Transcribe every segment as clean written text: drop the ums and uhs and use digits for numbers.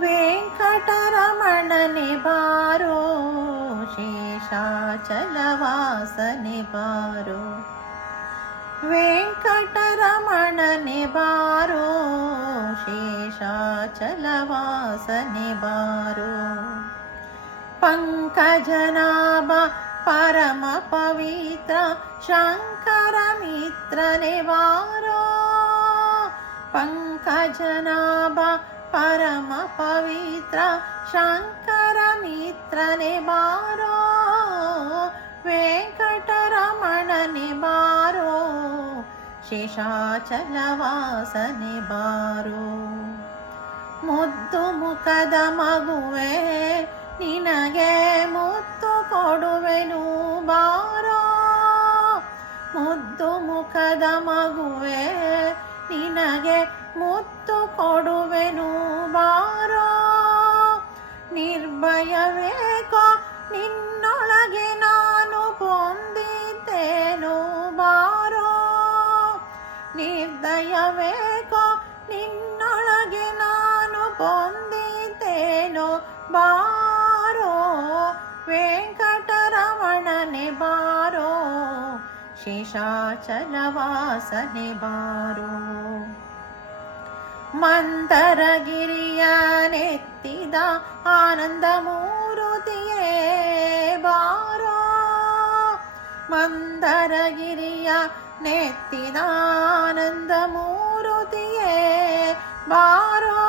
ವೆಂಕಟರಮಣನೆ ಬಾರೋ, ಶೇಷಾಚಲವಾಸನೆ ಬಾರೋ. ವೆಂಕಟರಮಣನೆ ಬಾರೋ, ಶೇಷಾಚಲವಾಸನೆ ಬಾರೋ. ಪಂಕಜನಾಭ ಪರಮ ಪವಿತ್ರ ಶಂಕರ ಮಿತ್ರನೆ ಬಾರೋ. ಪಂಕಜನಾಭ ಪರಮ ಪವಿತ್ರ ಶಂಕರ ಮಿತ್ರನೆ ಬಾರೋ. ವೆಂಕಟರಮಣನೆ ಬಾರೋ, ಶೇಷಾಚಲವಾಸನೆ ಬಾರೋ. ಮುದ್ದು ಮುಖದ ಮಗುವೆ ನಿನಗೆ ಮುತ್ತು ಕೊಡುವೆನು ಬಾರೋ. ಮುದ್ದು ಮುಖದ ಮಗುವೆ ನಿನಗೆ ಮುತ್ತು ಕೊಡುವೆನು ಬಾರೋ. ನಿರ್ಭಯವೇಕೋ ನಿನ್ನೊಳಗೆ ನಾನು ಹೊಂದಿದ್ದೇನು ಬಾರೋ. ನಿರ್ದಯವೇಕೋ ನಿನ್ನೊಳಗೆ ನಾನು ಹೊಂದಿದ್ದೇನು ಬಾರೋ. ವೆಂಕಟರಮಣನೆ ಬಾರೋ, ಶೇಷಾಚಲವಾಸನೆ ಬಾರೋ. ಮಂದರಗಿರಿಯ ನೆತ್ತಿದ ಆನಂದ ಮೂರುತಿಯೇ ಬಾರೋ. ಮಂದರಗಿರಿಯ ನೆತ್ತಿದ ಆನಂದ ಮೂರುತಿಯೇ ಬಾರೋ.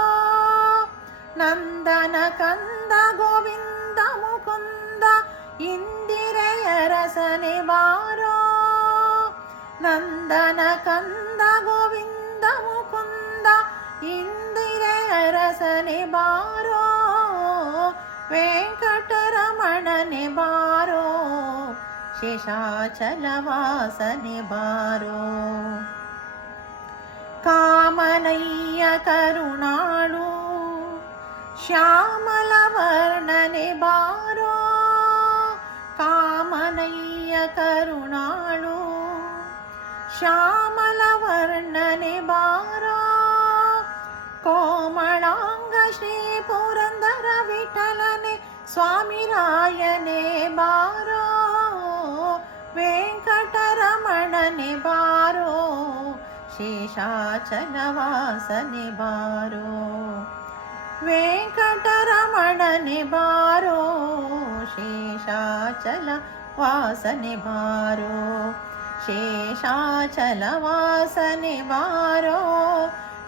ನಂದನ ಕಂದ ಗೋವಿಂದ ಮುಕುಂದ ಇಂದಿರೆಯ ರಸನೆ ಬಾರೋ. ನಂದನ ಕಂದ ಗೋವಿಂದ ಮುಕುಂದ ಇಂದಿರೆಯ ರಸನೆ ಬಾರೋ. ವೆಂಕಟರಮಣನೆ ಬಾರೋ, ಶೇಷಾಚಲವಾಸನೆ ಬಾರೋ. ಕಾಮನಯ್ಯ ಕರುಣಾಳು ಶ್ಯಾಮಲ ವರ್ಣನೆ ಬಾರೋ. ಕಾಮನಯ್ಯ ಕರುಣಾಳು ಶ್ಯಾಮಲ ವರ್ಣನೆ ಬಾರೋ. ಕೋಮಳಾಂಗ ಶ್ರೀ ಪುರಂದರ ವಿಠಲನೆ ಸ್ವಾಮಿ ರಾಯನೇ ಬಾರೋ. ವೆಂಕಟರಮಣನೆ ಬಾರೋ, ಶೇಷಾಚಲವಾಸನೆ ಬಾರೋ. ವೆಂಕಟರಮಣನೆ ಬಾರೋ, ಶೇಷಾಚಲವಾಸನೆ ಬಾರೋ. ಶೇಷಾಚಲವಾಸನೆ ಬಾರೋ,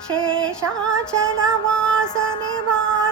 ಶೇಷಾಚಲವಾಸನೆ ಬಾರೋ.